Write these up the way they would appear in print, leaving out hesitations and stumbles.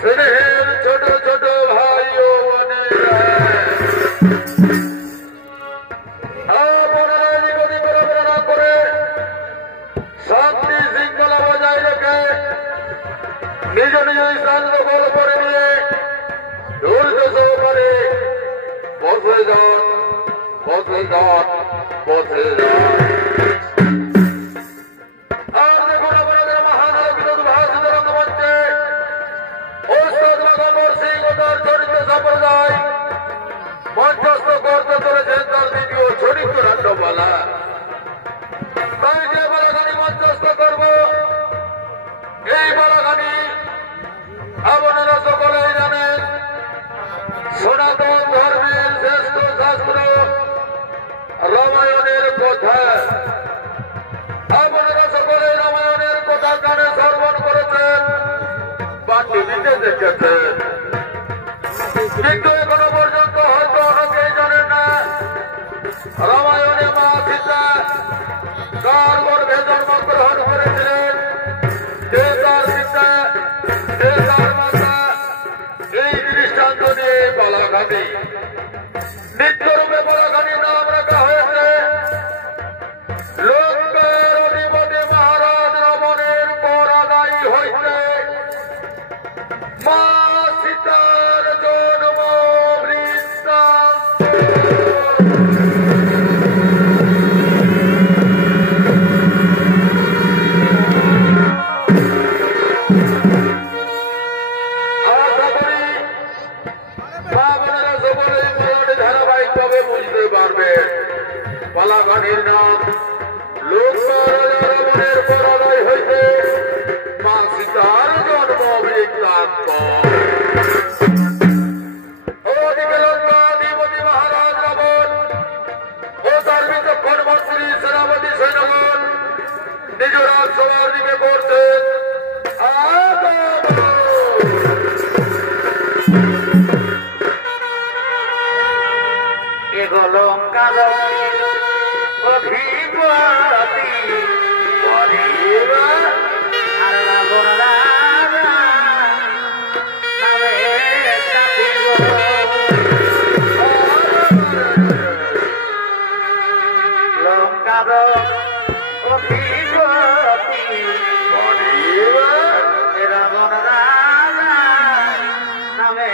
স্নেহের ছোট ছোট ভাই ও বোনেরা, আপনারা এদিক ওদিক ঘোরাফেরা করে শান্তি শৃঙ্খলা বজায় রেখে নিজ নিজ স্থান দখল করে নিয়ে ধৈর্য সহকারে বসে যান, বসে যান, বসে যান। আর দেখুন আপনাদের মহান আলোকিত উদ্ভাসিত রঙ্গমঞ্চে ওস্তাদ মগম্বর সিং ও তার চরিত্র সম্প্রদায় মঞ্চস্থ করতে চলেছেন তার দ্বিতীয় চরিত্র নাট্যপালা। তাই যে পালাগানি মঞ্চস্থ করব, এই পালাগানি আপনারা সকলেই জানেন সনাতন ধর্মের শ্রেষ্ঠ শাস্ত্র রামায়ণের কথা। আপনারা সকলেই রামায়ণের কথা কানে শ্রবণ করেছেন বা টিভিতে দেখেছেন, কিন্তু এখনো পর্যন্ত হয়তো অনেকেই জানেন না রামায়ণে মা সীতা কার গর্ভে জন্মগ্রহণ করেছিলেন, কে তার পিতা, কে তার মাতা। এই দৃষ্টান্ত নিয়ে পালাগানি নিত্যরূপে পালাগানি নাম রাখা হয়েছে লঙ্কার অধিপতি মহারাজ রাবণের কর আদায় হইতে মা সীতার জন্ম বৃত্তান্ত। আশা করি আপনারা সকলেই পুরোটি ধারাবাহিকভাবে বুঝতে পারবেন। পালাগানির নাম লঙ্কার রাবণের কর আদায় হইতে মা সীতার জন্ম বৃত্তান্ত। ওদিকে লঙ্কাধিপতি মহারাজ রাবণ ও তার বিচক্ষণ মন্ত্রী সেনাপতি সৈন্যগণ নিজ রাজসভার দিকে করছেন লঙ্কার অধিপতি আর রাবণ রাজা নামে লঙ্কার অধিপতি রাবণ রাজা নামে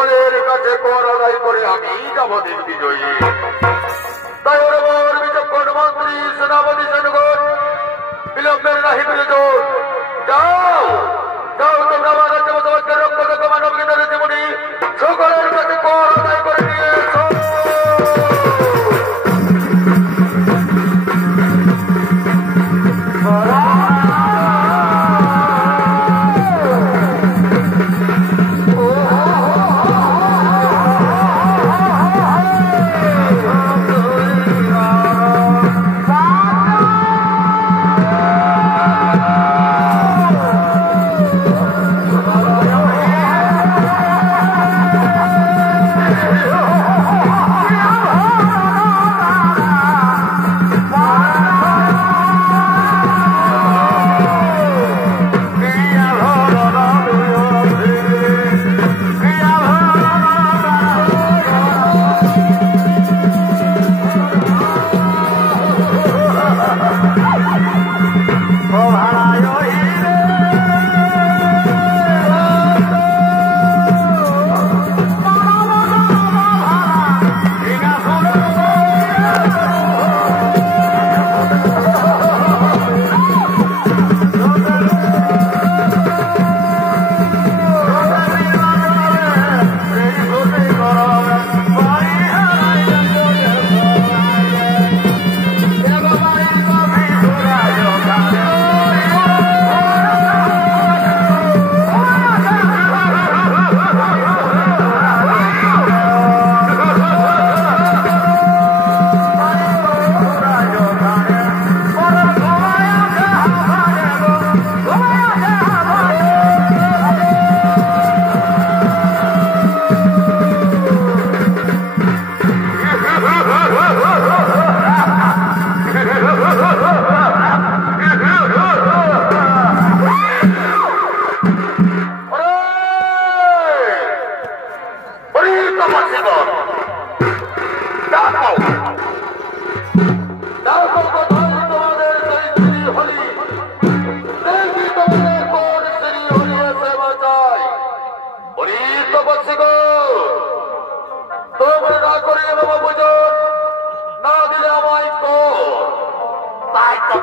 তোমাদের কাছে কর আদায় করে আমি যাব দিন বিজয়ী। তাই ওর বিচক্ষণ মন্ত্রী সেনাপতি সেনগণ বিলম্বের নাহি বিরোধ। যাও যাও, তোমরা আমার রাজ্য বসবাসকে রক্ষা দেখো মানব গীতার জীবনী সকলের কাছে কর আদায় করে নিয়ে এসো।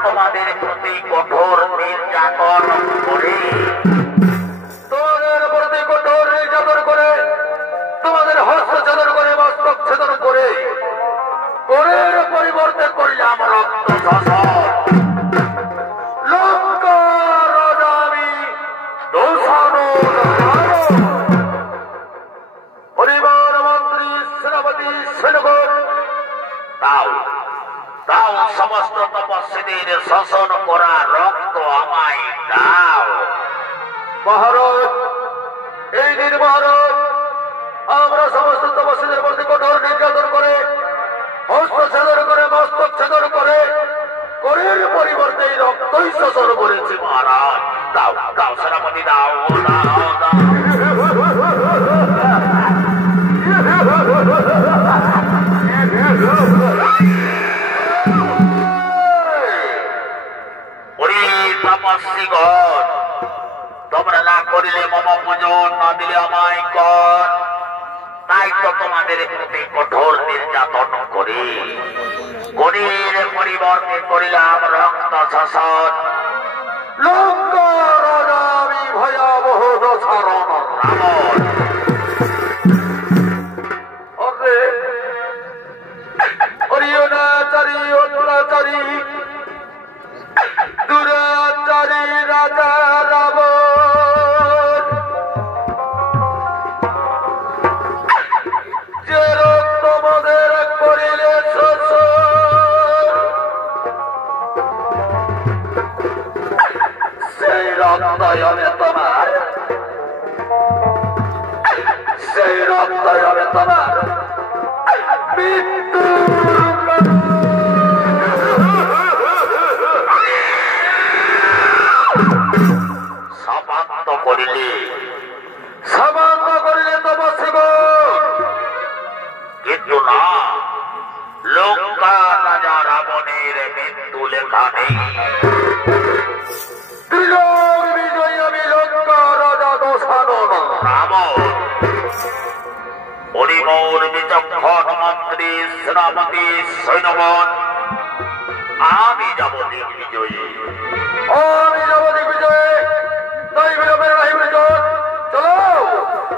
তোমাদের প্রতি কঠোর নির্যাতন করে তোমাদের হস্ত ছেদন করে মস্তক ছেদন করে করের পরিবর্তে করলাম রক্ত পরিবার মন্ত্রী সেনাপতি সেনগণ তাও তাও সমস্ত তপস্বীদের শাসন করা রক্ত আমায় দাও। মহারাজ, এই দিন মহারাজ আমরা সমস্ত তপস্বীদের প্রতি কঠোর নির্যাতন করে হস্ত ছেদন করে মস্তক ছেদন করে করের পরিবর্তে এই রক্তই শোষণ করেছি মহারাজ। দাও দাও সেনাপতি, দাও দাও দাও। তপস্বীগণ, তোমরা না করিলে মম পূজন, না দিলে আমায় কর, তাই তো তোমাদের প্রতি কঠোর নির্যাতন করি। করির পরিবর্তে করিলাম রক্ত শোষণ। লঙ্কা রাজা আমি ভয়াবহ দশারণ রাবণ অরিয়নাচারী অত্যাচারী দুরাচারী রাজা রাবণ যে রক্ত মোদের করিলে শোষণ, সেই রক্তয়নে তোমার মৃত্যু সমাপ্ত করিলে তপস্বীগণ, কিন্তু না, লঙ্কা রাজা রাবণের মৃত্যু লেখা নেই। ত্রিলোক বিজয়ী আমি লঙ্কা রাজা দশানন রাবণ মোর বিচক্ষণ মন্ত্রী সেনাপতি সৈন্যগণ, আমি যাব দিগ্বিজয়ী। আমি যাব দিগ্বিজয়ী। তাই বিলম্বের নাহি বিজয়। চলো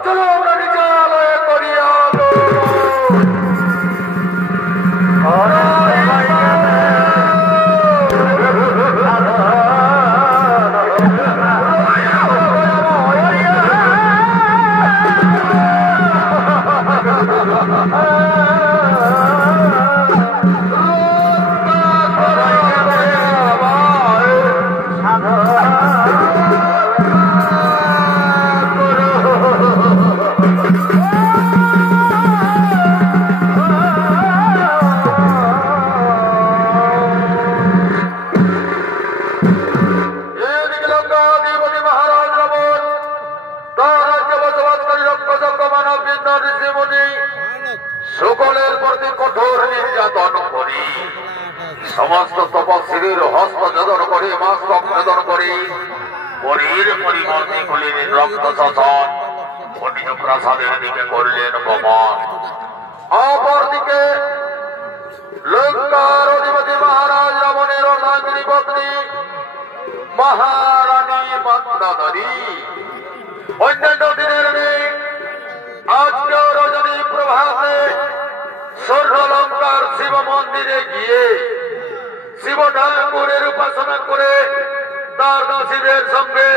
চলো আমরা নিচালয়ে করিয়া সকলের প্রতি কঠোর নির্যাতন করি, সমস্ত তপস্বীর হস্ত ছেদন করে, মস্তক ছেদন করে, পরীর পরিবর্তে খুলিলেন রক্ত শোষণ, নিজ প্রাসাদের দিকে করলেন গমন। অপরদিকে লঙ্কার অধিপতি মহারাজ রাবণের অর্ধাঙ্গিনী পত্নী মহারানী মন্দাদরী অন্যান্য দিনের নেই আজকে রজনী প্রভাতে স্বর্ণলঙ্কার শিব মন্দিরে গিয়ে শিব ঠাকুরের উপাসনা করে তার দাসীদের সঙ্গে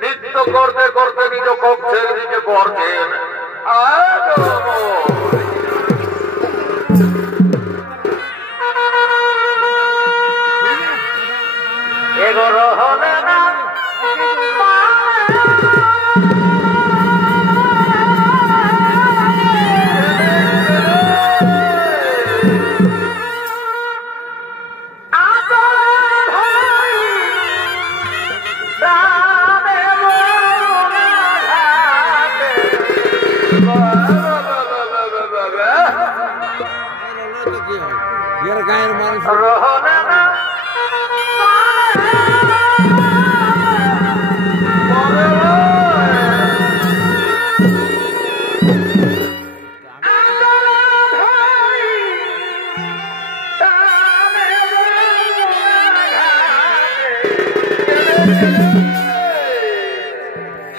নৃত্য করতে করতে নিজ কক্ষের দিকে করছেন। এগোরো হবে না গায়ের মানুষ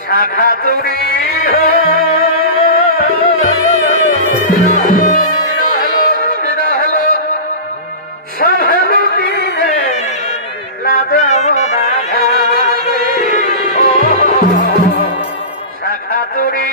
শাখা চুরি শাখা চুরি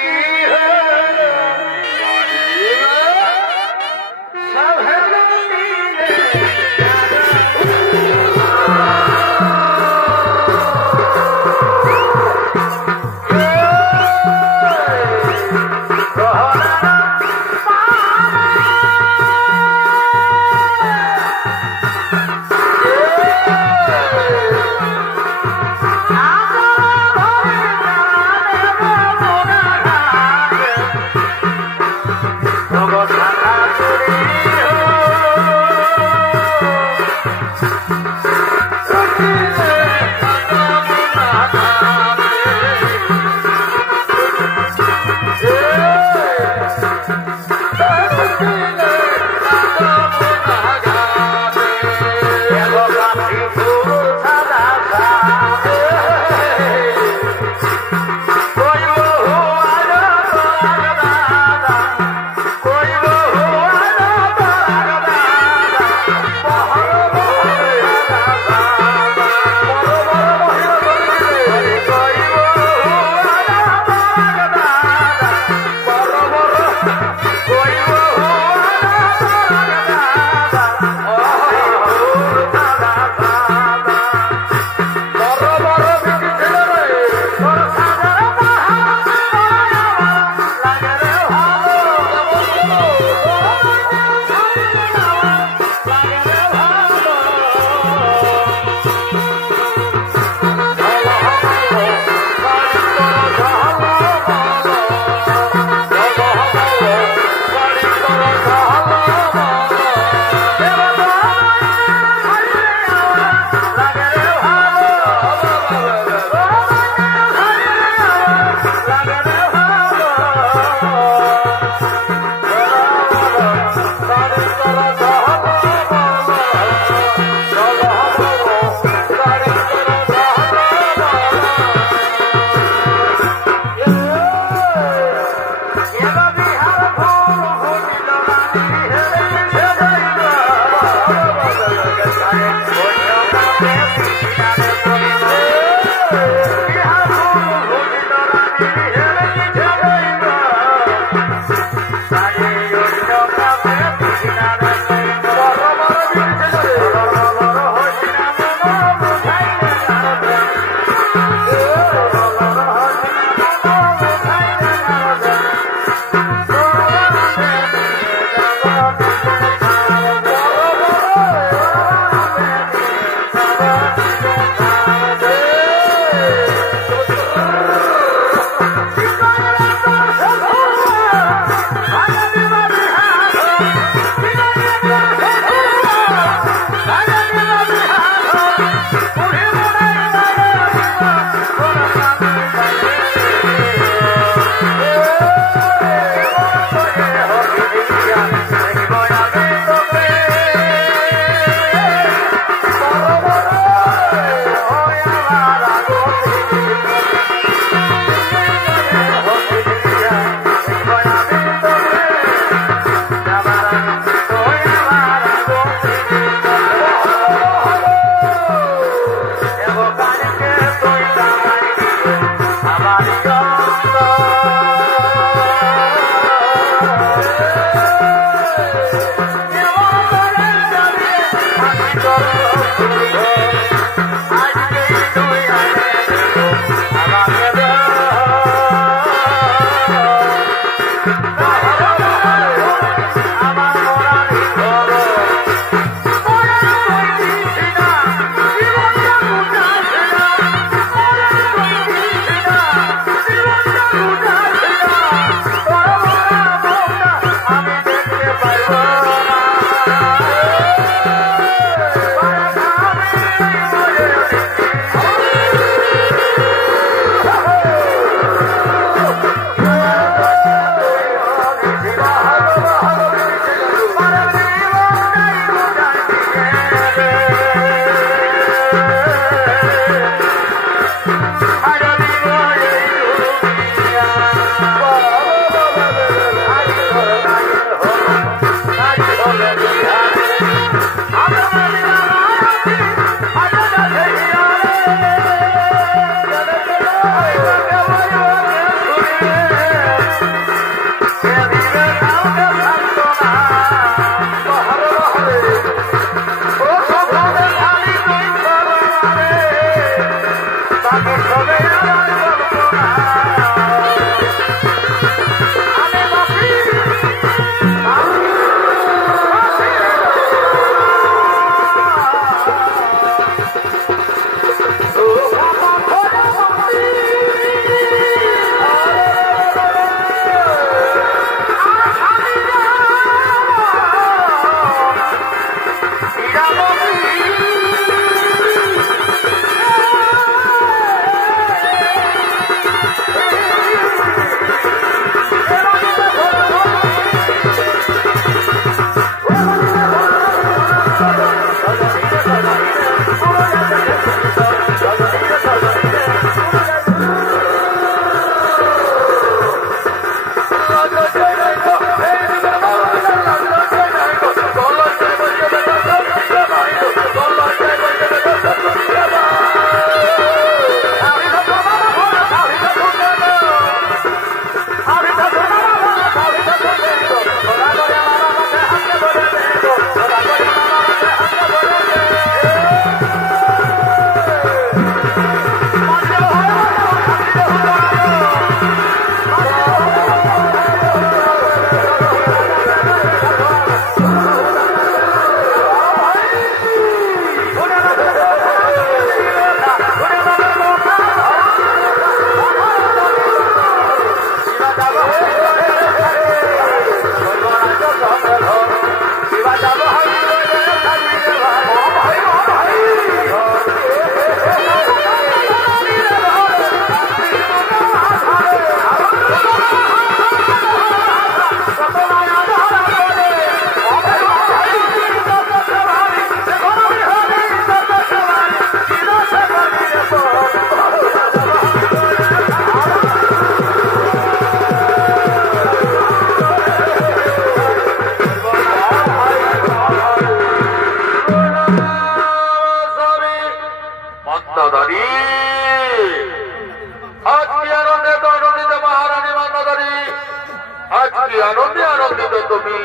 কি আনন্দে আনন্দিত তুমি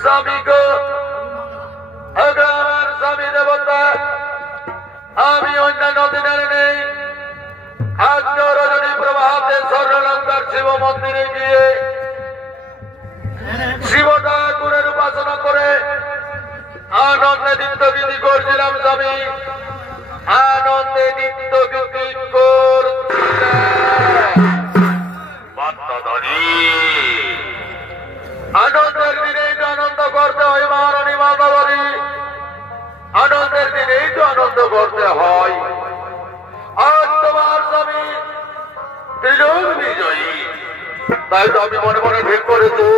স্বামী গো? আমার স্বামী দেবতা, আমি অন্যান্য দিনের নেই। আজকে রজনী প্রভাতে স্বর্ণলঙ্কার শিব মন্দিরে গিয়ে শিব ঠাকুরের উপাসনা করে আনন্দে নিত্য গীতি করছিলাম স্বামী, আনন্দে নিত্য গীতি করছিলাম। আনন্দের দিনেই তো আনন্দ করতে হয় মহারানী মাতাবাড়ি, আনন্দের দিনেই তো আনন্দ করতে হয়। আজ তোমার স্বামী ত্রিলোক বিজয়ী, তাই তো আমি মনে মনে ঠিক করেছি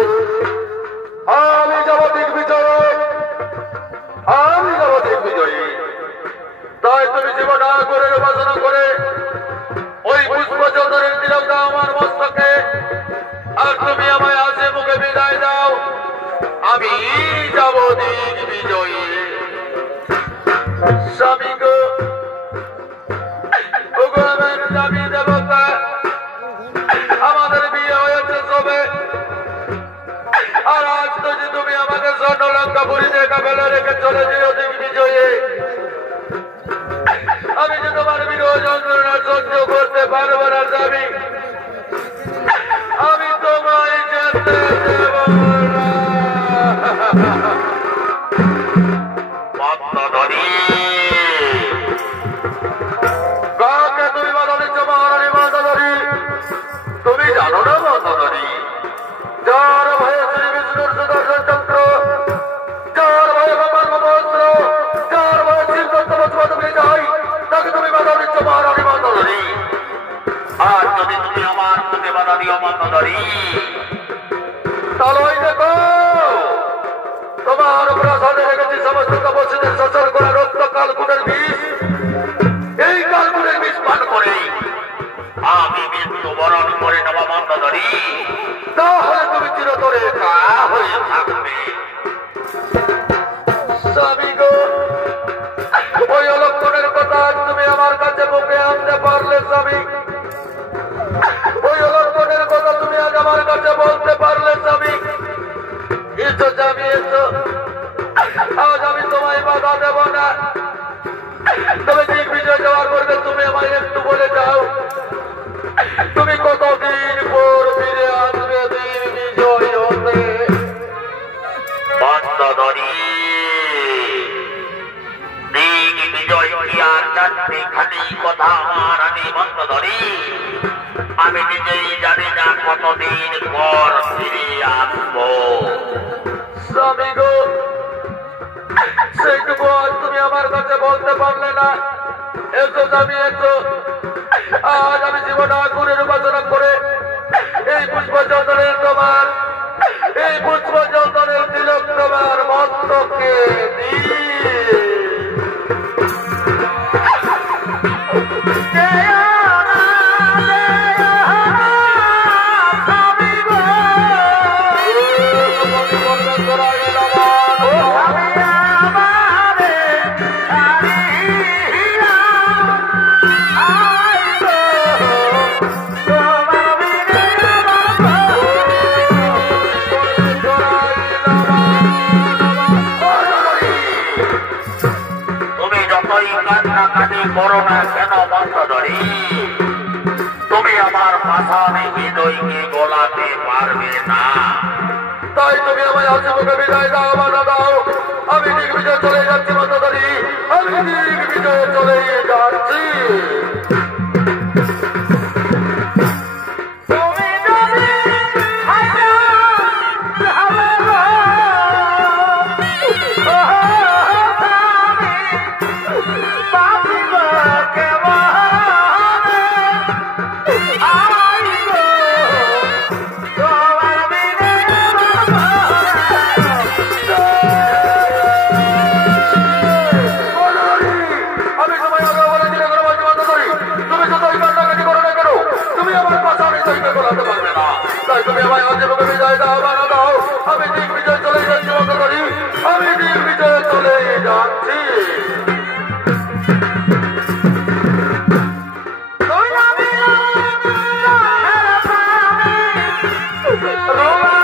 আমি যাব দিগ্বিজয়, আমি যাব দিগ্বিজয়ী। তাই তুমি শিব ঠাকুরের উপাসনা করে ওই পুষ্প চন্দনের তিলক দাও আমার মস্তকে, আর তুমি আমায় হাসি মুখে বিদায় দাও, আমি যাব দিগ্বিজয়ী। স্বামী গো, আমার স্বামী দেবতা, আমাদের বিয়ে হয়েছে সবে, আর আজ তো যে তুমি আমাকে স্বর্ণলঙ্কা পুরীতে একা ফেলে রেখে চলে যেও দিগ্বিজয়ী, আমি যে তোমার বিরহ যন্ত্রণা সহ্য করতে পারবো না স্বামী, আমি তোমায় যেতে দেব না। কাকে তুমি বাধা দিচ্ছ মহারানী মাতাধারী? তুমি জানো না মাতাধারী, যার ভয়ে শ্রী বিষ্ণুর সুদর্শন চক্র, যার ভয়ে ভগবান মহস্ত্র, যার ভয়ে শিল্পী যাই, তাকে তুমি বাধা দিচ্ছ মহারানী মাতাধারী। আর যদি তুমি আমার মুখে বাধা দিও মাতাধারী, তাহলে ওই দেখো তোমার প্রাসাদে রেখেছি সমস্ত তপস্বীদের সচল করা রক্ত কালকুটের বিষ, এই কালকুটের বিষ পান করে আমি মৃত্যুবরণ করে নেব মাতাধারী, তাহলে তুমি চিরতরে একা হয়ে থাকবে। স্বামী গো, ওই অলক্ষণের কথা তুমি আমার কাছে মুখে আনতে পারলে স্বামী, ওই অলক্ষণের কথা তুমি আজ আমার কাছে বলতে পারলে স্বামী। এসো স্বামী এসো, আজ আমি তোমায় বাধা দেব না, তবে দিগ্বিজয় যাওয়ার পরে তুমি আমায় একটু বলে যাও তুমি কতদিন পর ফিরে আসবে দিগ্বিজয় হতে। মাতাধারী, দিগ্বিজয় কি আর চারটি খালি কথা মহারানী মাতাধারী? আমি নিজেই জানি না কতদিন পর ফিরে আসবো। স্বামী গো, সেইটুকু আজ তুমি আমার কাছে বলতে পারলে না। এসো স্বামী এসো, আজ আমি শিব ঠাকুরের উপাসনা করে এই পুষ্প চন্দনের তোমার, এই পুষ্প চন্দনের তিলক তোমার মস্তকে দিয়ে কান্নাকাটি করো না কেন মাতাধারী? তুমি আমার পাষাণী হৃদয়কে গোলাতে পারবে না। তাই তুমি আমায় হাসি মুখে বিদায় দাও, বাধা দাও, আমি দিগ্বিজয় চলে যাচ্ছি মাতাধারী, আমি দিগ্বিজয়ে চলে যাচ্ছি। তাই তুমি আমায় হাসি মুখে বিদায় দাও, বাধা দাও, আমি দিগ্বিজয় চলে যাচ্ছি মাতাধারী, আমি দিগ্বিজয়ে চলে যাচ্ছি। রোমা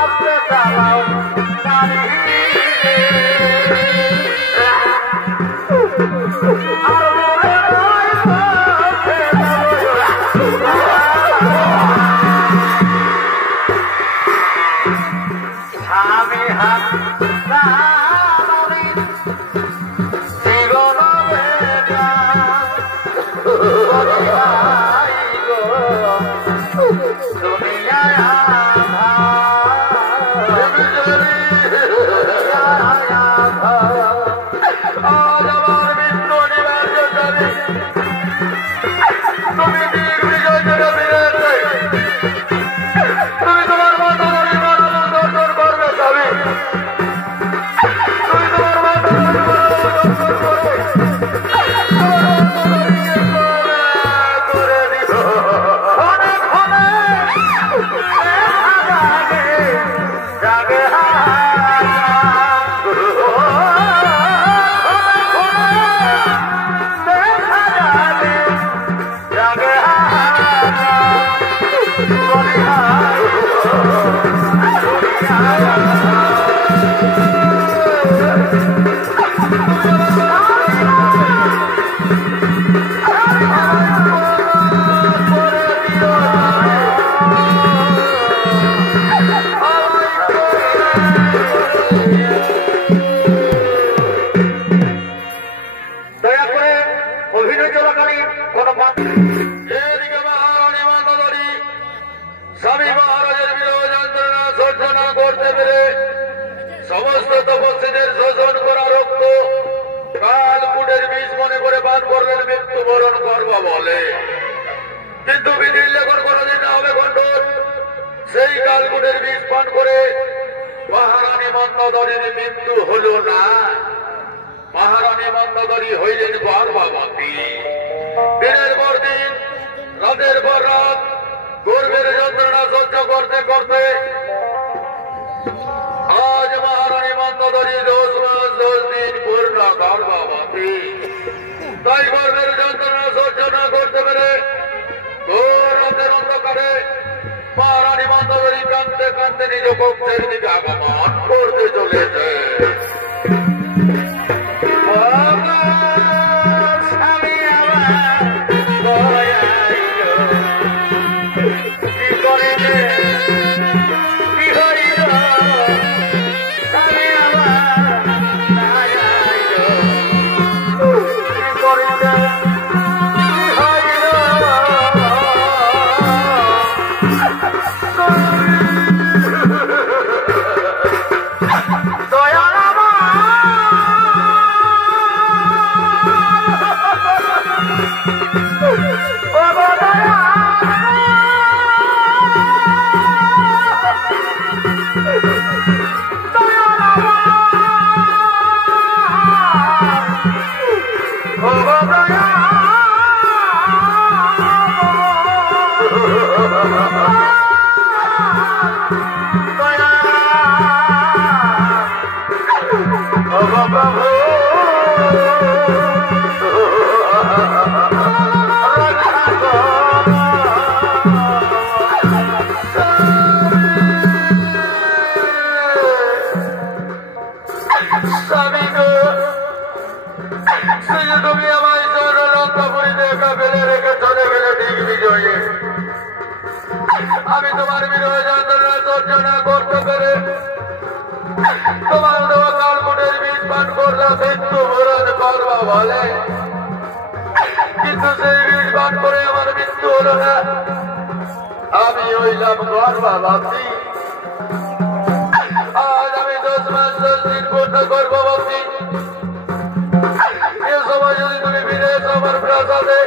আসতে চালাও গাড়ি আর মনে হয় স্বামী হাত সমস্ত তপস্বীদের শোষণ করা রক্ত কালকুটের বিষ মনে করে পান করলেন, মৃত্যুবরণ করবা বলে। কিন্তু বিধির লেখন কোনদিন না হবে খণ্ডন। সেই কালকুটের বিষ পান করে মহারানী মন্দোদরীর মৃত্যু হল না। মহারানী মন্দোদরী হইলেন গর্ভবতী। দিনের পর দিন, রাতের পর রাত গর্ভের যন্ত্রণা সহ্য করতে করতে আজ মহারানী মন্দোদরী 10 মাস 10 দিন পূর্ণ গর্ভবতী। তাই গর্ভের যন্ত্রণা সহ্য না করতে পেরে ঘোর রাতের অন্ধকারে মহারানী মন্দোদরী কাঁদতে কাঁদতে নিজ কক্ষের দিকে আগমন করতে চলেছে। আমি তোমার বিরহ যন্ত্রণা সহ্য না করতে পেরে তোমার দেওয়া কালকুটের বিষ পান করলাম, মৃত্যুবরণ করবা বলে। কিন্তু সেই বিষ পান করে আমার মৃত্যু হলো না, আমি হইলাম গর্ভবতী। আজ আমি 10 মাস 10 দিন পূর্ণ গর্ভবতী। এ সময় যদি তুমি ফিরে এসো আমার প্রাসাদে,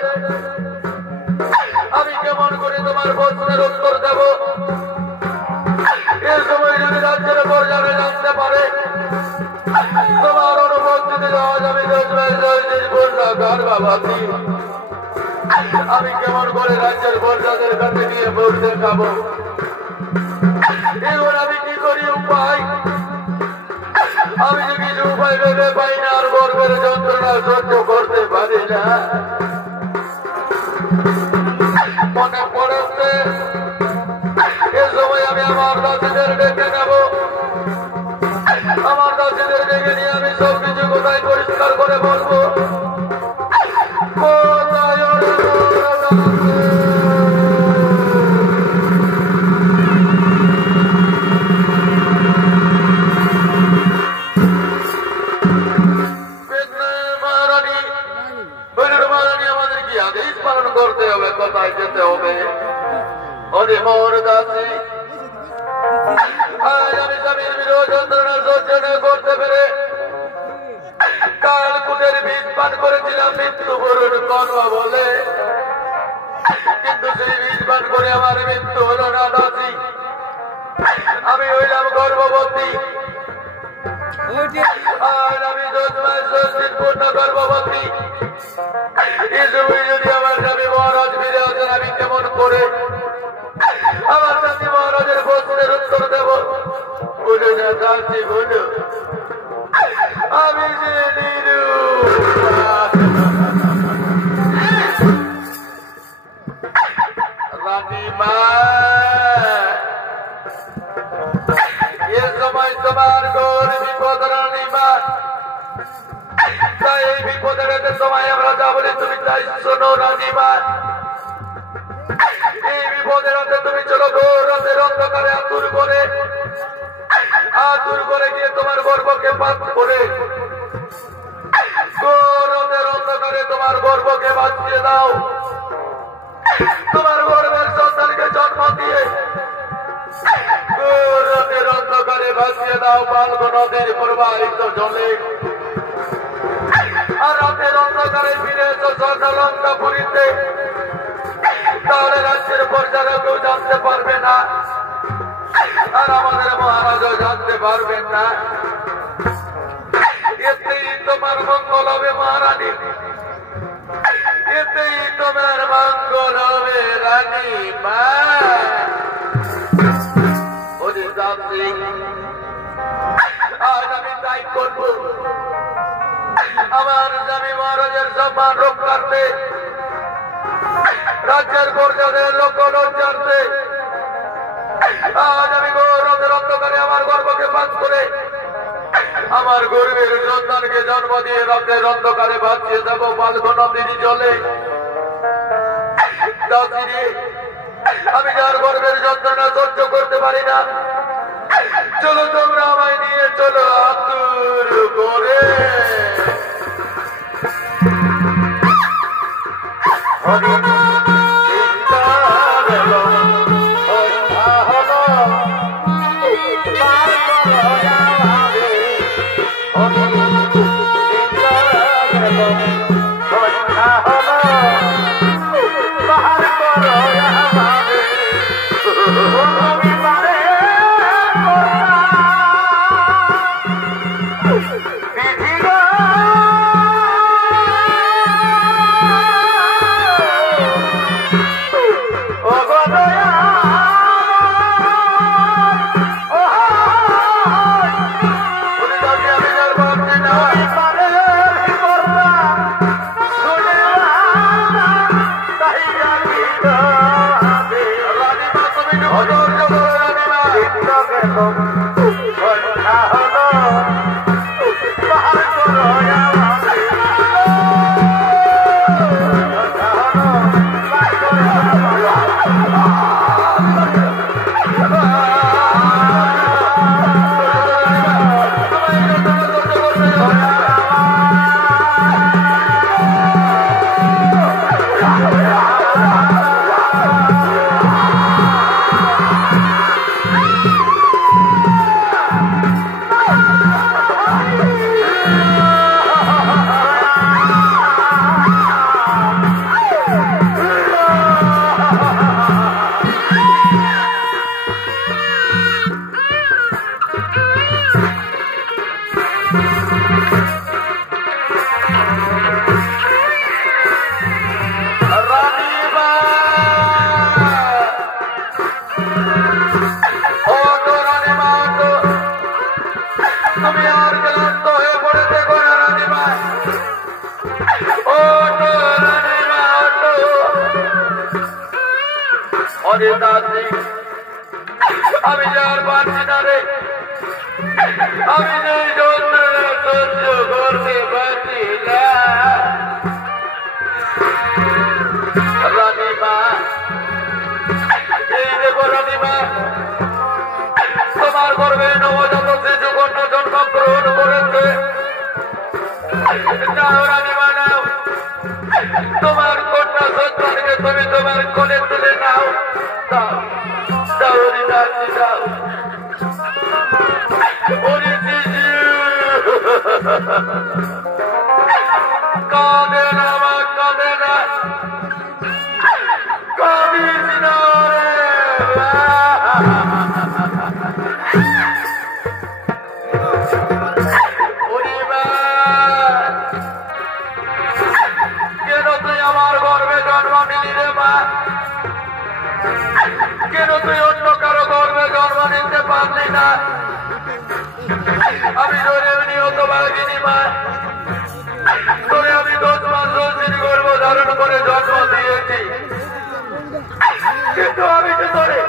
আমি কেমন করে তোমার প্রশ্নের উত্তর দেব? এ সময় যদি রাজ্যের পর্যায়ে জানতে পারে তোমার অনুপস্থিতি, আজ আমি 10 মাস 10 দিন পূর্ণ গর্ভবতী। আমি কেমন করে রাজ্যের পর্যাদের কাছে গিয়ে বলতে যাবো? এবার আমি কি করি উপায়? আমি যে কিছু উপায় ভেবে পাই না, আর গর্বের যন্ত্রণা সহ্য করতে পারি না। মনে পড়েছে এ সময় আমি আমার দাসীদের ডেকে করে বলবো কোথায় ওরে করতে হবে, কোথায় যেতে হবে? ওরে মোর দাসী, আজ আমি স্বামীর বিরহ যন্ত্রণা সহ্য করতে পেরে কাল কুটের বীজ পান করেছিলাম মৃত্যু বরণ কর্ম বলে, কিন্তু সেই বীজ পান করে আমার মৃত্যু হলো না দাসী। আমি হইলাম গর্ভবতী। আজ আমি 10 মাস 10 দিন পূর্ণ গর্ভবতী। যদি আমার স্বামী মহারাজ ফিরে আসেন, আমি কেমন করে আমার স্বামী মহারাজের প্রশ্নের উত্তর দেব? বলে না দাসী, বলো আমি যে রানীমা, এ সময় তোমার ঘোর বিপদ রানীমা। তাই এই বিপদের সময় আমরা যা বলি তুমি তাই শোনো রানীমা। এই বিপদের হাতে তুমি চলো ঘোর রাতের অন্ধকারে আতুর করে গিয়ে তোমার গর্ভকে পাত করে ঘোর রাতের অন্ধকারে তোমার গর্ভকে বাঁচিয়ে দাও। তোমার গর্ভের সন্তানকে জন্ম দিয়ে ঘোর রাতের অন্ধকারে ভাসিয়ে দাও বাল্য নদীর প্রবাহিত জলে। আর রাতের অন্ধকারে ফিরে এসো স্বর্ণলঙ্কাপুরীতে, তাহলে রাজ্যের প্রজারা কেউ জানতে পারবে না, আর আমাদের মহারাজও জানতে পারবেন না। এতেই তোমার মঙ্গল হবে মহারানী, এতেই তোমার মঙ্গল হবে রানী মা। আজ আমি তাই করবো। আমার স্বামী মহারাজের সম্মান রক্ষার্থে, রাজ্যের প্রজাদের লক্ষ্য লজ্জার্থে আজ আমি গৌরবের অন্ধকারে আমার গর্ভকে পাত করে আমার গর্বের সন্তানকে জন্ম দিয়ে রাতের অন্ধকারে বাঁচিয়ে দেব বাল্য নদীর জলে। আমি যার গর্বের যন্ত্রণা সহ্য করতে পারি না, চলো তোমরা আমায় নিয়ে চলো আতুর করে। আমি যার পারছি না রে, আমি যে যন্ত্রণা সহ্য করতে পারছি না। রানীমা, এই দেখো রানীমা, তোমার গর্ভে নবজাত শিশু কন্যা জন্মগ্রহণ করেছে। নাও রানীমা নাও, তোমার কন্যা সন্তানকে তুমি তোমার কোলে তুলে নাও। দাও দাও হরিদাসী দাও। কাঁদে না মা, কাঁদে না, কাঁদিস না কেন তুই আমার গর্ভে জন্ম নিলি রে মা? কেন তুই অন্য কারো গর্ভে জন্ম নিতে পারলি না? আমি ধরে নিহত ভাগিনি মা, তোরে আমি 10 মাস 10 দিন গর্ভ ধারণ করে জন্ম দিয়েছি, কিন্তু আমি তো তোরে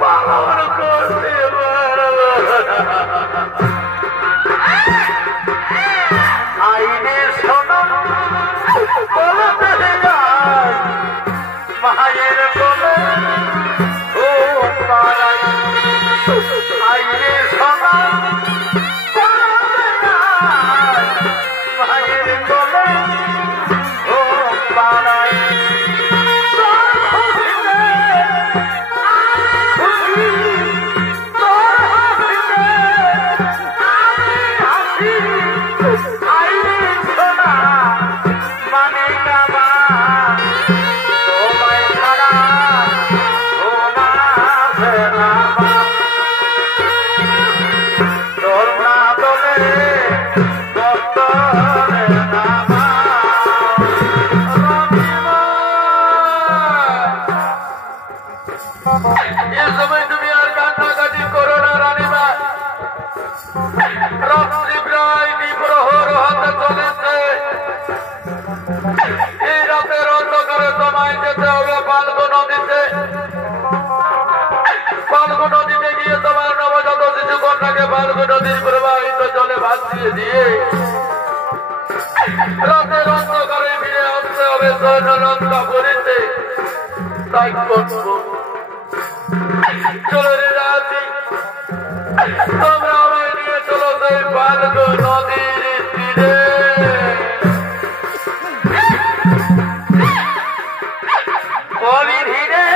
পালন করতে পারবো না। আইনে শোনো বলতে যায় মায়ের বলে ও পাড়ায়। আইনে শোনো বলতে যায় মায়ের বলে ও পাড়ায়। এ সময় তুমি আর কান্নাকাটি করো না রানীমা। রাত্রি প্রায় দ্বিপ্রহর হতে চলেছে। এই রাতের অন্ধকারে তোমায় যেতে হবে ফাল্গু নদীতে। ফাল্গু নদীতে গিয়ে তোমার নবজাত শিশু কন্যাকে ফাল্গু নদীর প্রবাহিত জলে ভাসিয়ে দিয়ে রাতের অন্ধকারে ফিরে আসতে হবে সৈন্যনন্দাপুরীতে। তাই করবো, চলো রে রাজি, তোমরা আমায় নিয়ে চলো সেই ফাল্গু নদীর তীরে। বলি ধীরে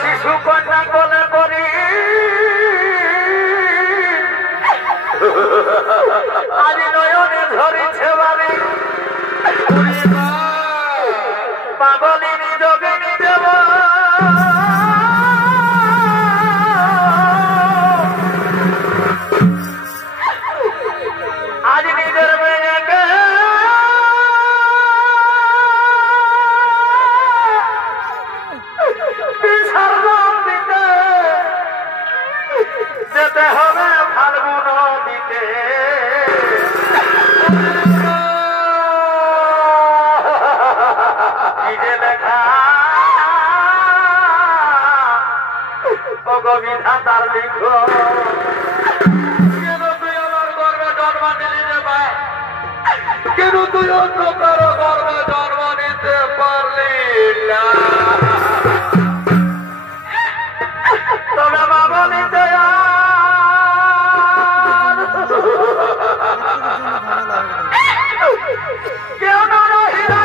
শিশু কন্যা কোলে করি আজ নয়নে ধরিছে বাড়ি পাগলিনী যোগিনী দেব আজ নিজের মেয়েকে যেতে হবে ফাল্গু নদীতে। নিজে লেখা বিধাতার লিখো। কেন তুই আমার গর্ভে জন্ম নিলি রে মা? কেন তুই অন্য কারো গর্ভে জন্ম নিতে পারলি না? তবে বাবা নিতে কেউ না রহিলা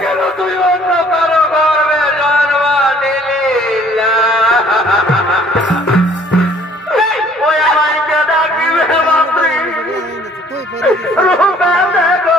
কেন তুই অন্য কারো গর্ভে জন্ম নিলি না? ওই আমাকে ডাকিবে বাপরি রূপে দেখো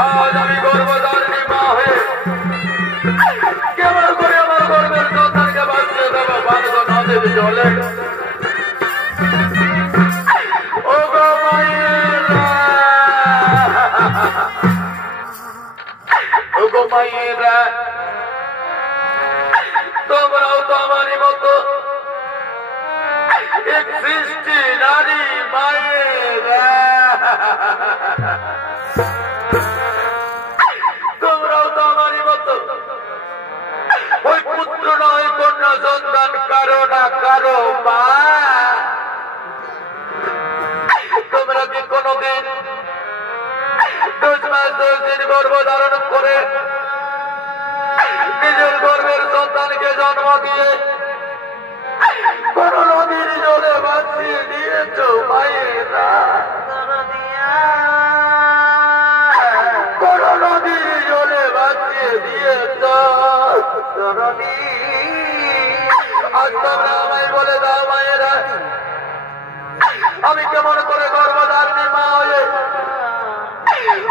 আজ আমি গর্ভধারিণী মা হয়ে কেমন করে আমার গর্বের সন্তানকে বাঁচিয়ে দেবো বাঁধব নদীর জলে। ও গো মায়েরা, ও গো মায়েরা, তোমরাও তো আমারই মতো এক সৃষ্টি নারী মায়েরা। তোমরাও তো আমারই মতো ওই পুত্র নয় কন্যা সন্তান কারো না কারো মা। তোমরা কি কোনদিন 10 মাস 10 দিন গর্ভ ধারণ করে নিজের গর্ভের সন্তানকে জন্ম দিয়ে কোন নদীর জলে ভাসিয়ে দিয়েছ মায়েরা? কোন নদীর জলে ভাসিয়ে দিয়েছ? আজ তোমরা আমায় বলে দাও মায়েরা, আমি কেমন করে গর্ভধারিণী মা হয়ে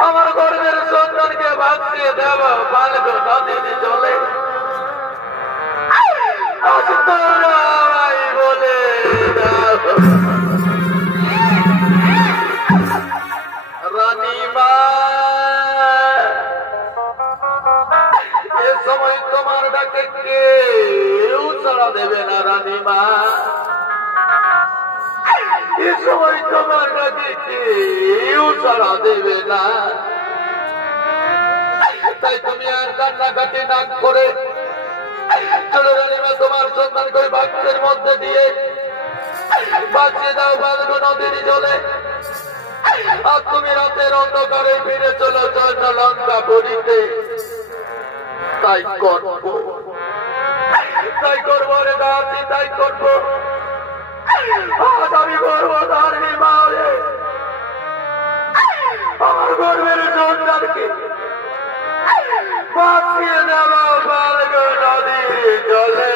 আমার গর্ভের সন্তানকে ভাসিয়ে দেব বালক নদীর জলে? আজ তোমরা আমায় বলে দাও। রানীমা, এ সময় তোমার ডাকে কেউ সাড়া দেবে না রানীমা। এ সময় তোমার ডাকে কেউ সাড়া দেবে না। তাই তুমি আর কান্নাকাটি না করে চলো রানীমা, তোমার সন্তানকে বাক্যের মধ্যে দিয়ে বাঁচিয়ে দাও বাঁধব নদীর জলে। আর তুমি রাতের অন্ধকারে ফিরে চলো চন্দ্র লঙ্কা পুরীতে। তাই করবো, তাই করবো রে দাসী, তাই করবো। আজ আমি গর্ভধারিণী মা হয়ে আমার গর্ভের সন্তানকে বাঁচিয়ে দেব বালক নদীর জলে।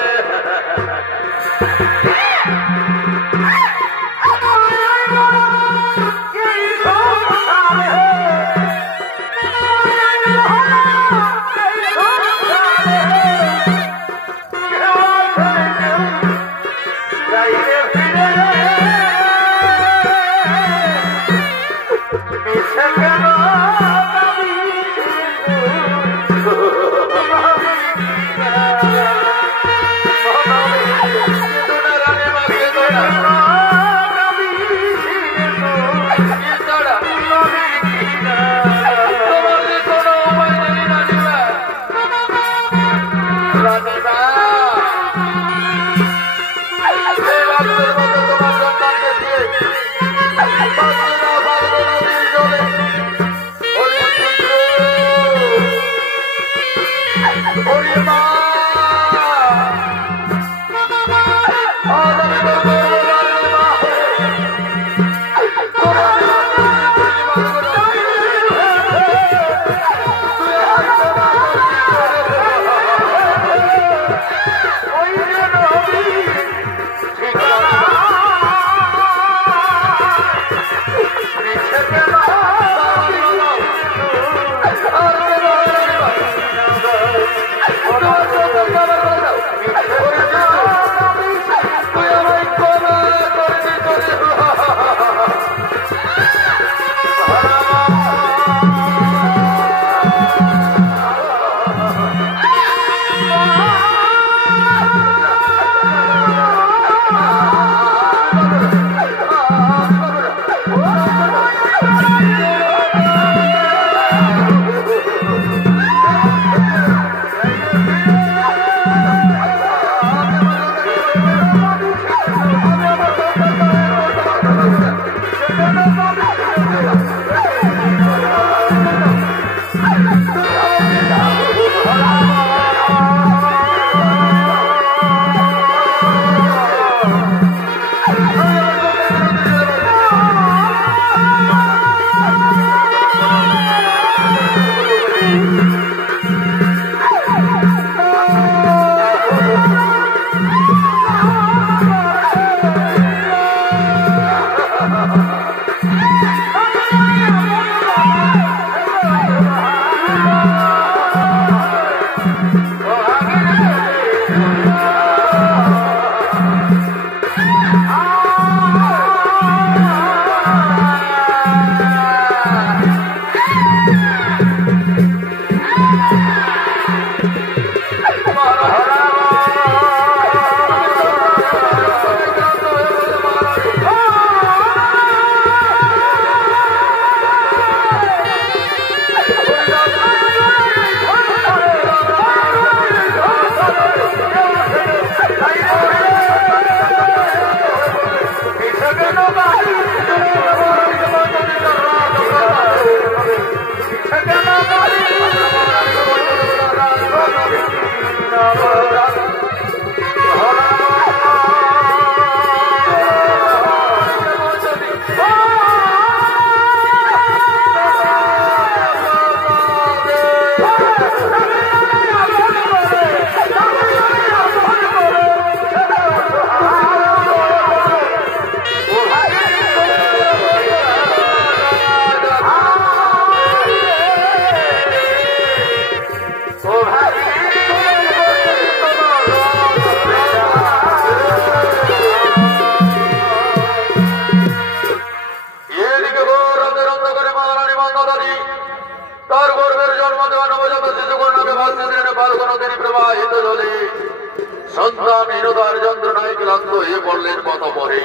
সন্তানহীনতার যন্ত্রণায় ক্লান্ত হয়ে পড়লেন মত পরে,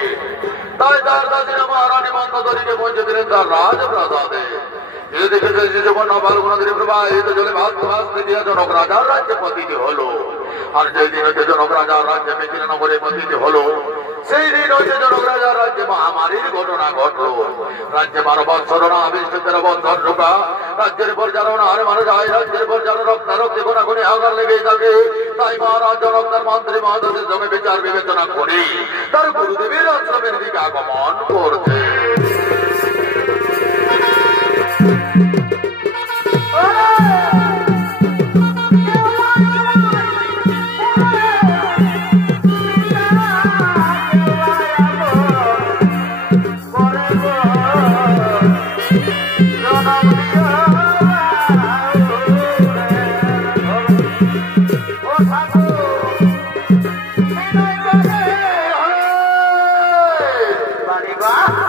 তাই তার দাসীরা মহারানী মন্দোদরীকে পৌঁছে দিলেন তার রাজপ্রাসাদে। এদিকে শিশুকন্যা বালগণাদের প্রবাহিত জলে ভাসতে ভাসতে গিয়ে জনক রাজার রাজ্যে পতিত হলো। আর যেই দিন হচ্ছে জনক রাজার রাজ্যে মিথিলা নগরে পতিত হলো, সেই দিন হচ্ছে জনক রাজার রাজ্যে মহামারীর ঘটনা ঘটলো। রাজ্যে 12 বৎসর না 13 বৎসর ঢোকা, রাজ্যের পরিচালনা হারে মারা যায়, রাজ্যের পরিচালনা রক্তারক্তি কোনাকুনি হাগার লেগেই থাকে। তাই মহারাজ জনক তার মন্ত্রী মহাদশের সঙ্গে বিচার বিবেচনা করে তার গুরুদেবের আশ্রমের দিকে আগমন করছে। বাহ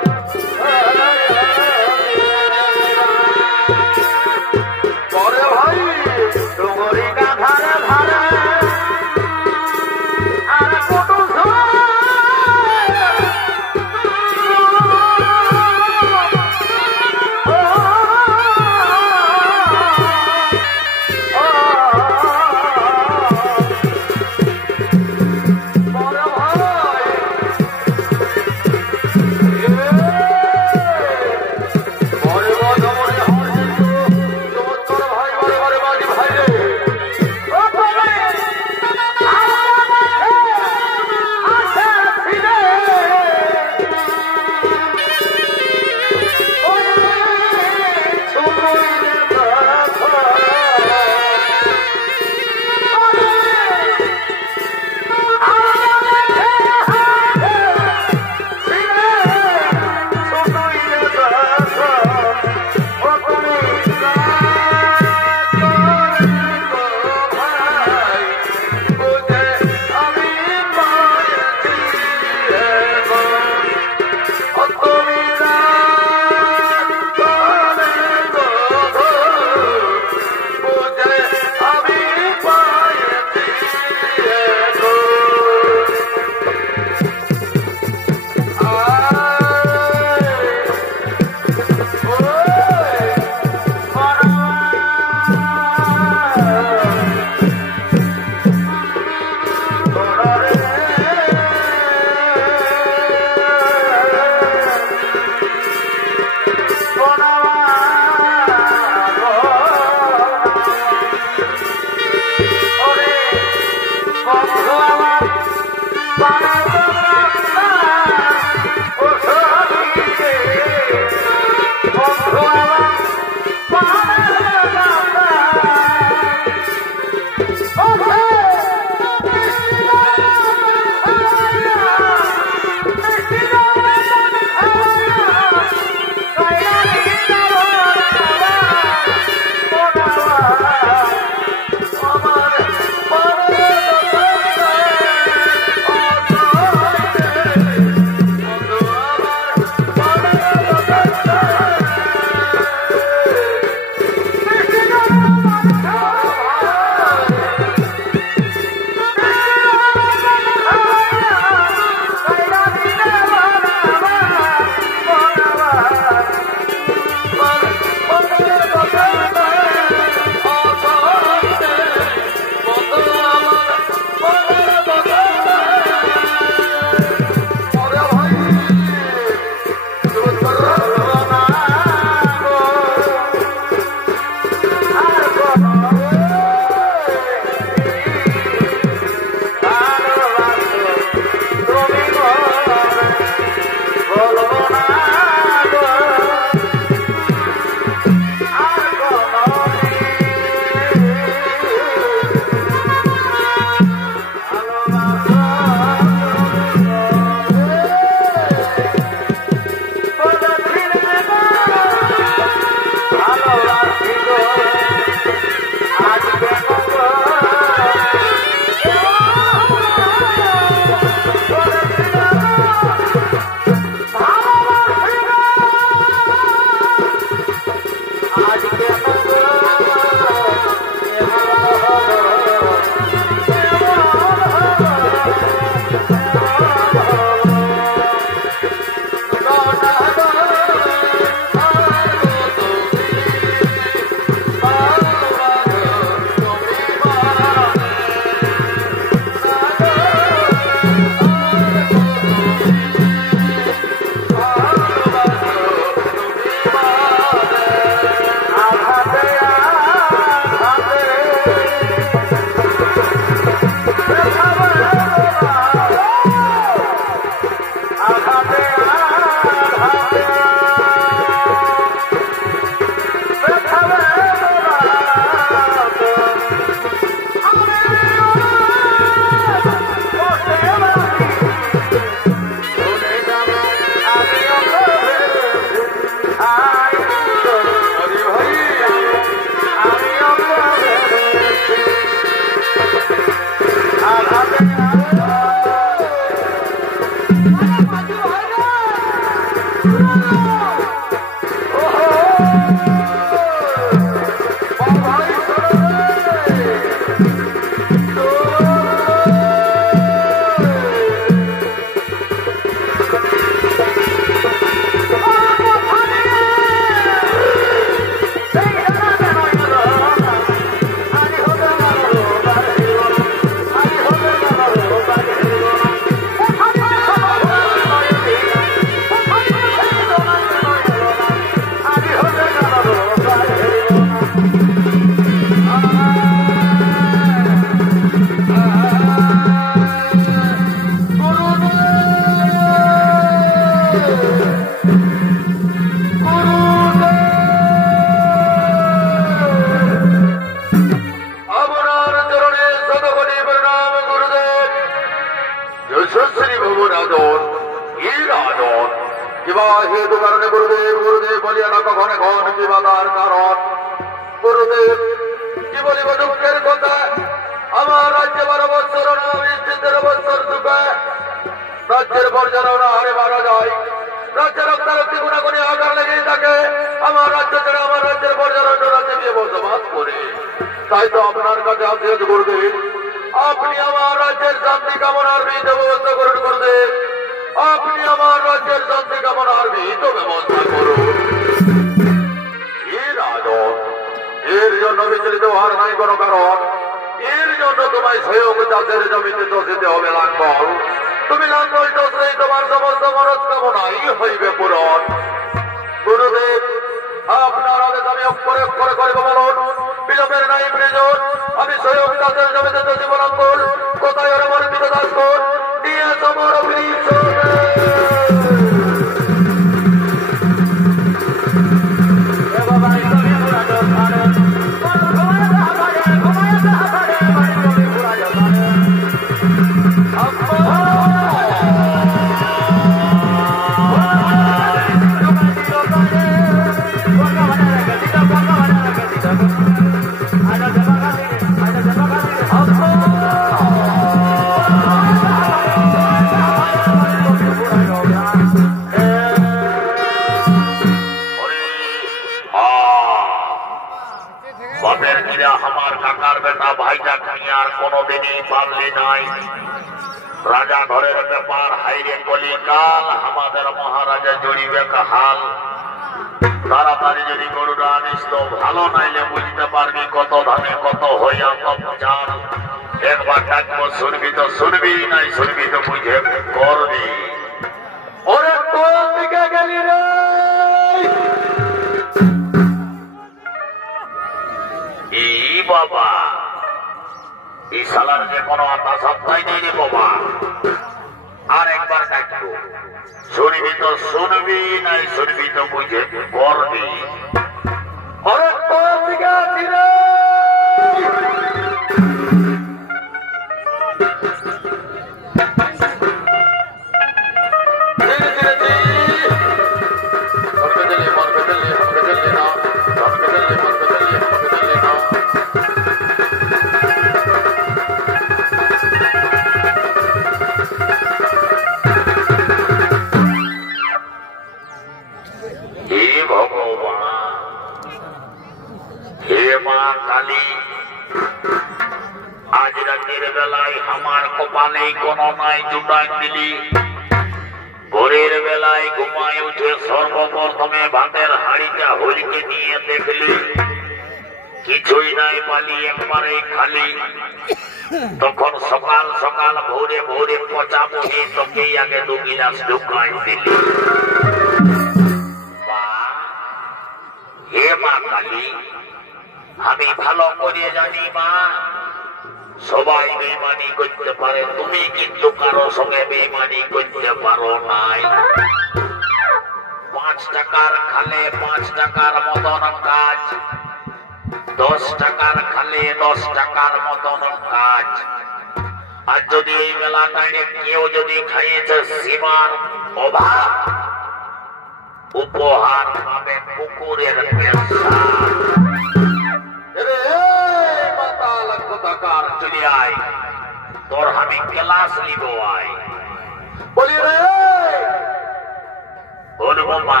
অনুভব বোমা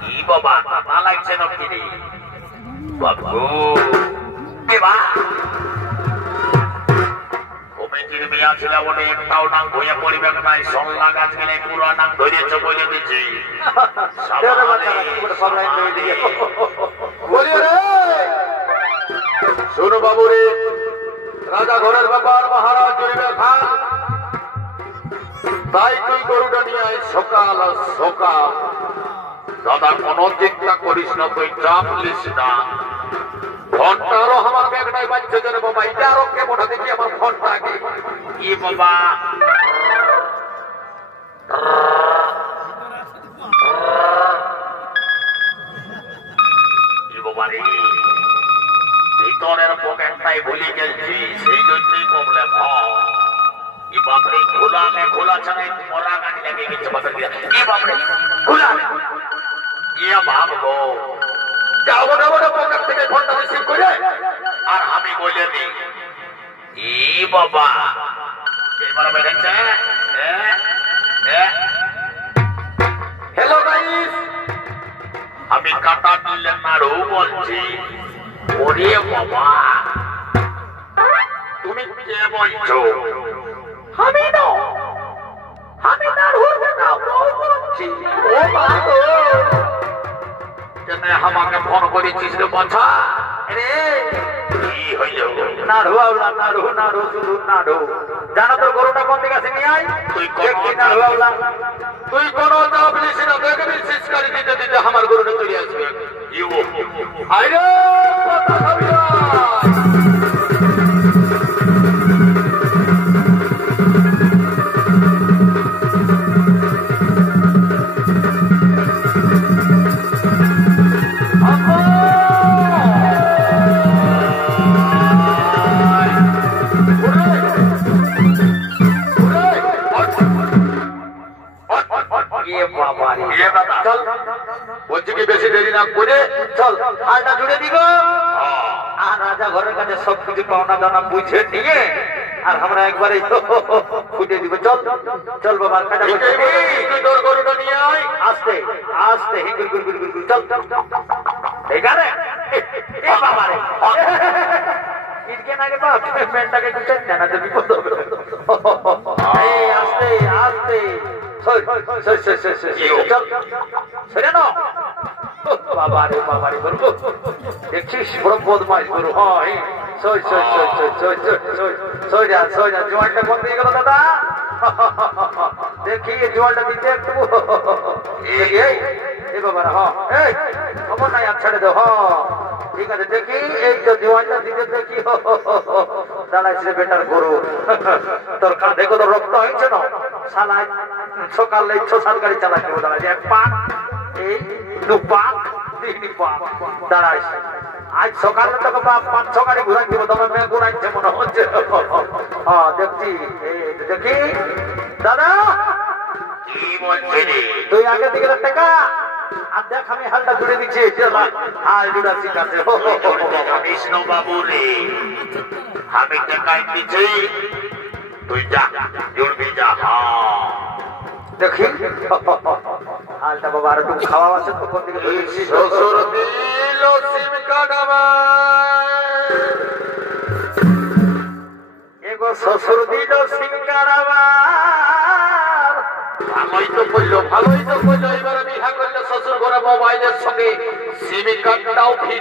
কি বাবা তা লাগছে না কি রে বাবু দেবা কমিটির মেয়া ছিল বলে একটাও নাম বইয়ে পরিবেক নাই সল্লা গাছ গেলে পুরো নাম ধরেছে বলে দিচ্ছি শোনো বাবু রে রাজা ঘরের ব্যাপার মহারাজ জরিবে খান তাই তুই গরুটা নিয়ে আয় সকাল সকাল দাদা কোনো চিন্তা করিস না তুই চাপ লিস না ফোনটা আরো আমার ব্যাগটাই বাচ্চা জানে বাবা এটা আরো কেমন দেখি আমার ফোনটা আগে কি বাবা কি বাবা রে ভিতরের পকেটটাই ভুলে গেছি সেই জন্যই প্রবলেম কি বাপরে খোলা ছাড়াই মরা গাড়ি লেগে গেছে বাপরে কি বাপরে খোলা ইয়ে ভাববো যাবো না বলে পকেট থেকে ফোনটা রিসিভ করে আর আমি বলে দিই ই বাবা এবার বেড়েছে হ্যালো গাইস আমি কাটা দিলে নাড়ু বলছি ওরে বাবা তুমি কে বলছো আমি নাড়ুর না বলছি ও বাবা কেন আমাকে ফোন করেছিস রে বাছা রে কি হইল নাড়ু আউলা নাড়ু শুধু নাড়ু জানো তোর গরুটা কোন দিকে আছে নিয়ে আয় তুই দেখি নাড়ু আউলা তুই কোন চাপ লিস না দেখবি সিসকারি দিতে দিতে আমার গরুটা চলে আসবে আইরে কথা খাবি চল বলছি কি বেশি দেরি না করে চল হালটা জুড়ে দিব আর রাজা ঘরের কাছে সবকিছু পাওনা দানা বুঝে নিয়ে আর আমরা একবারে ফুটে দিব চল চল বাবার কাটা তোর গরুটা নিয়ে আয় আস্তে আস্তে হিগুর গুর গুর গুর গুর চল চল এখানে এ বাবা রে ইটকে না রে বাপ মেনটাকে একটু চেন না তো বিপদ হবে এই আস্তে আস্তে দেখছিস বড় বদমাইশ গরু হয় জোয়ানটা কোন দিয়ে গেল দাদা দেখি জোয়ানটা দিতে একটু এই বাবারা এই খবর নাই আর ছেড়ে দে ঠিক আছে দেখি এই তো জোয়ানটা দিতে দেখি দাঁড়াইছে বেটার গরু তোর কাঁধে কত রক্ত হয়েছে না সালাই সকালে 6-7 গাড়ি চালাতে দাঁড়াই এক পাক এই 2 পাক 3 পাক দাঁড়াইস আজ সকালে তোকে 5-6 গাড়ি ঘুরাই দিব তবে মেয়ে ঘুরাইছে মনে হচ্ছে দেখছি এই দেখি দাদা কি বলছিস তুই আগে দিকে টাকা আর দেখ আমি হালটা জুড়ে দিচ্ছি হাল জুড়া ঠিক আছে বিষ্ণু বাবু রে আমি টাকাই দিচ্ছি তুই যা জুড়বি যা দেখি হালটা বাবা আর একটু খাওয়া আছে তো কোন দিকে শ্বশুর দিল সিম কাটাবা এগো শ্বশুর দিল সিম কাটাবা ভালোই তো বললো এবারে বিহা করলে শ্বশুর ঘরে মোবাইলের সঙ্গে সিম কার্ডটাও ফ্রি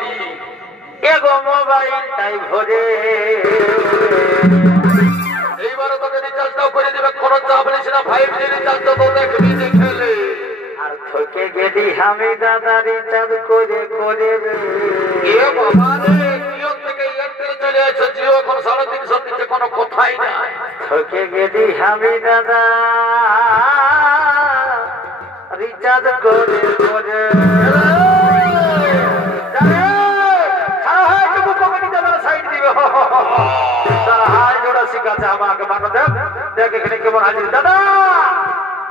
এগো মোবাইলটাই ভরে এইবারে তোকে রিচার্জটাও করে দেবে খরচ চাপ নিস না 5G রিচার্জ তো দেখবি দেখলে আর ঠকে গেলি আমি দাদা রিচার্জ করে এ বাবা রে জিও থেকে এয়ারটেল চলে আসছে জিও এখন 350 দিচ্ছে কোনো কথাই না ঠকে গেলি আমি দাদা রিচার্জ করে সাইড দিবে তারা হাই জোড়া শিখাচ্ছে আমাকে মানো দেখ এখানে কেমন হাজির দাদা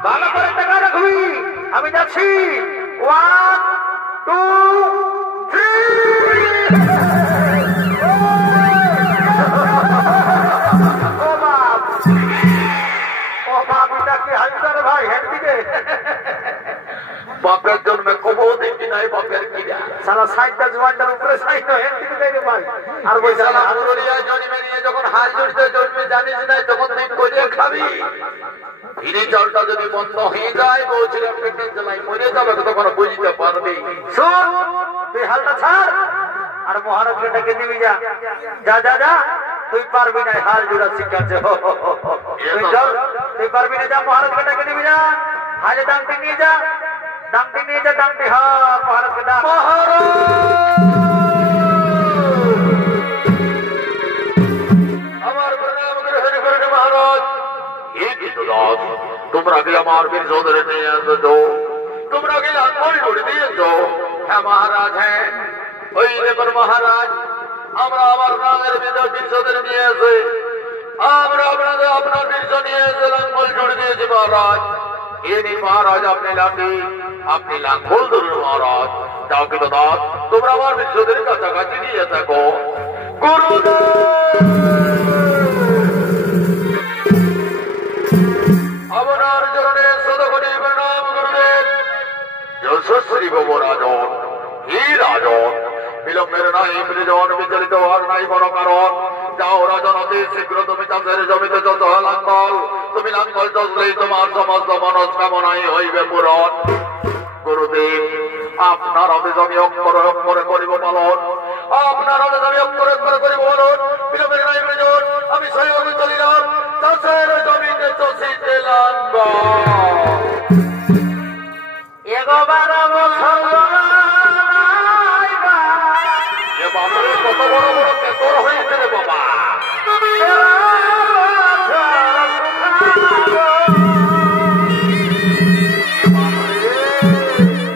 ভালো করে টাকা রাখবি আমি যাচ্ছি 1 2 3 ও বাপ এটা কি হাজির ভাই হ্যান্ড দিকে বাপের জন্মে কবও দেখি নাই বাপের কিরা সারা সাইডটা জোয়ানটার উপরে সাইড হেড থেকে যাইতে পারে আর বই সালা হাতুড়িয়া জন্মে নিয়ে যখন হাল জড়িতে জন্মে জানিস নাই তখন তুই করে খাবি ফিরে জলটা যদি বন্ধ হয়ে যায় বলছিলাম প্রেগনেন্ট জলাই মরে যাবে তখন বুঝতে পারবি শুন তুই হালটা ছাড় আর মহারাজকে ডেকে দিবি যা যা যা যা তুই পারবি না হাল জোড়া শিখাচ্ছে তুই চল তুই পারবি না যা মহারাজকে ডেকে দিবি যা হালে ডাংটি নিয়ে যা ডাংটি নিয়ে যা ডাংটি হ্যাঁ মহারাজকে ডাক আমার প্রণাম করে হরি করেন মহারাজ হে বিদ্যুৎ তোমরা কি আমার বীর সৌদরে নিয়ে এসেছো তোমরা কি লাঙ্গল জুড়ে দিয়েছো হ্যাঁ মহারাজ হ্যাঁ ওই দেবর মহারাজ আমরা আমার গ্রামের ভিতর বীর সৌদরে নিয়ে এসে আমরা আপনাদের আপনার বীর নিয়ে এসে লাঙ্গল জুড়ে দিয়েছি মহারাজ এনি মহারাজ আপনি লাঠি আপনি লাঙ্গল ধরুন মহারাজ যাও কিন্তু দাস তোমরা আমার বীর সৌদরের কাছাকাছি নিয়ে থাকো গুরুদেব আপনার চরণে শতকোটি প্রণাম গুরুদেব যশস্বী ভব রাজন হে রাজন বিলম্বের নাই প্রিজন বিচলিত হওয়ার নাই বড় কারণ যাও রাজন অতি শীঘ্র তুমি চাষের জমিতে যত লাঙ্গল তুমি লাঙ্গল চললেই তোমার সমস্ত মনস্কামনাই হইবে পূরণ গুরুদেব আপনার আদেশ আমি অক্ষরে অক্ষরে করিব পালন আপনার আদেশ আমি অক্ষরে অক্ষরে করিব পালন বিলম্বের নাই প্রিজন আমি সহযোগী চলিলাম চাষের জমিতে চষিতে লাঙ্গল এগোবার বাবারে কত বড় বড় কেতর হয়েছে রে বাবা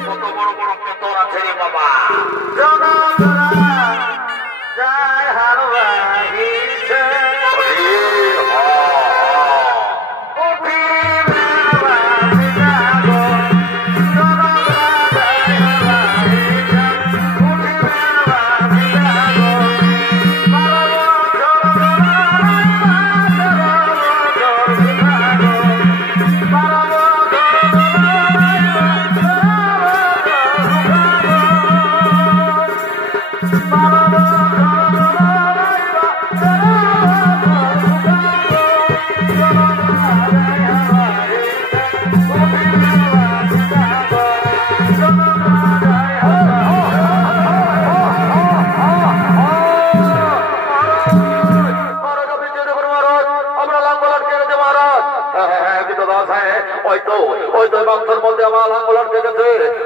কত বড় বড় কেতর আছে রে বাবা যায় হারবাহিছে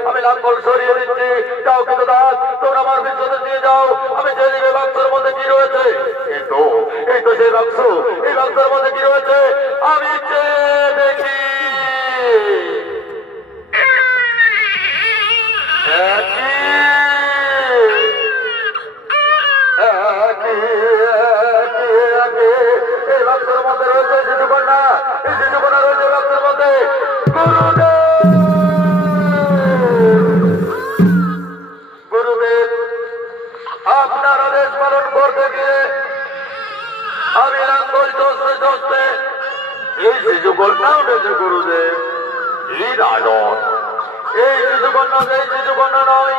আমি লাঙ্গল সরিয়ে দিচ্ছি যাও কিন্তু দাস তোমরা আমার বিশ্বতে দিয়ে যাও আমি যেদিকে বাক্সের মধ্যে কি রয়েছে এই তো সেই বাক্স এই বাক্সের মধ্যে কি রয়েছে আমি চেয়ে দেখি এই বাক্সের মধ্যে রয়েছে শিশুকন্যা এই শিশুকন্যা রয়েছে বাক্সের মধ্যে গুরুদেব আপনার আদেশ পালন করতে গিয়ে আমি লাঙ্গল চষতে চষতে এই শিশুকন্যা উঠেছে গুরুদেব এই রাজন এই শিশুকন্যা নয়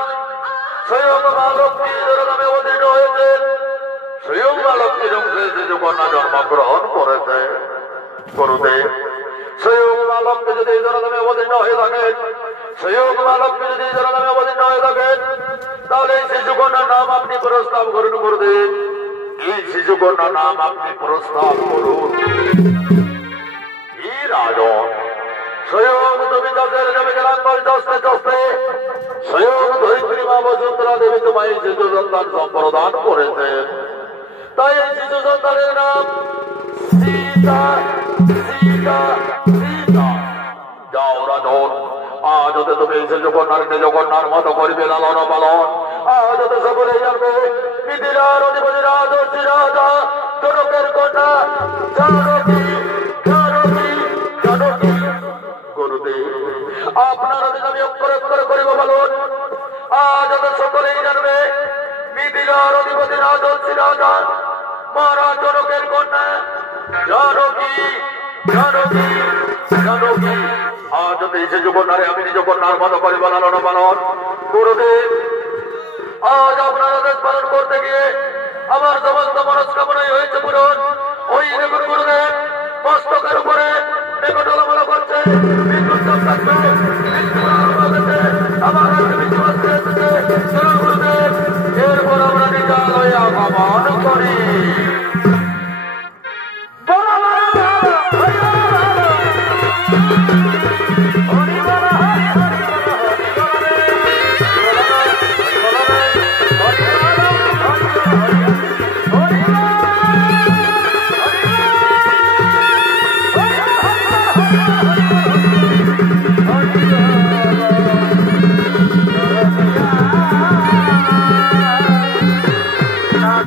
স্বয়ং মা লক্ষ্মীর নামে অধীন হয়েছে স্বয়ং মা লক্ষ্মীর অংশে শিশুকন্যা জন্মগ্রহণ করেছে গুরুদেব স্বয়ং মা লক্ষ্মী যদি এই নামে অবতীর্ণ হয়ে থাকেন স্বয়ং মা লক্ষ্মী যদি এই নামে অবতীর্ণ হয়ে থাকেন তাহলে এই শিশুকন্যার নাম আপনি প্রস্তাব করুন গুরুদেব এই শিশুকন্যার নাম আপনি প্রস্তাব করুন এই রাজন স্বয়ং তুমি চাষের জমিকে লাঙ্গল চষতে চষতে স্বয়ং ধরিত্রী মা বসুন্ধরা দেবী তোমায় শিশু সন্তান সম্প্রদান করেছেন তাই এই শিশু সন্তানের নাম সীতা সীতা সীতা যাও রাজন আজ হতে তুমি শিশুকন্যার নিজ কন্যার মতো করিবে লালন পালন আজ হতে সকলে জানবে মিথিলার অধিপতি রাজর্ষি রাজা জনকের কন্যা জানকী জানকী জানকী গুরুদেব আপনার আদেশ আমি অক্ষরে অক্ষরে করিব পালন আজ হতে সকলেই জানবে মিথিলার অধিপতি রাজর্ষি রাজা মহারাজ জনকের কন্যা জানকী জানকী জানকী আজ যদি শিশু কন্যারে আমি নিজ কন্যার মতো করে লালন পালন গুরুদেব, আজ আপনার আদেশ পালন করতে গিয়ে আমার সমস্ত মনস্কামনাই হয়েছে পূরণ। ওই দেখুন গুরুদেব মস্তকের উপরে মেঘ টলমল করছে।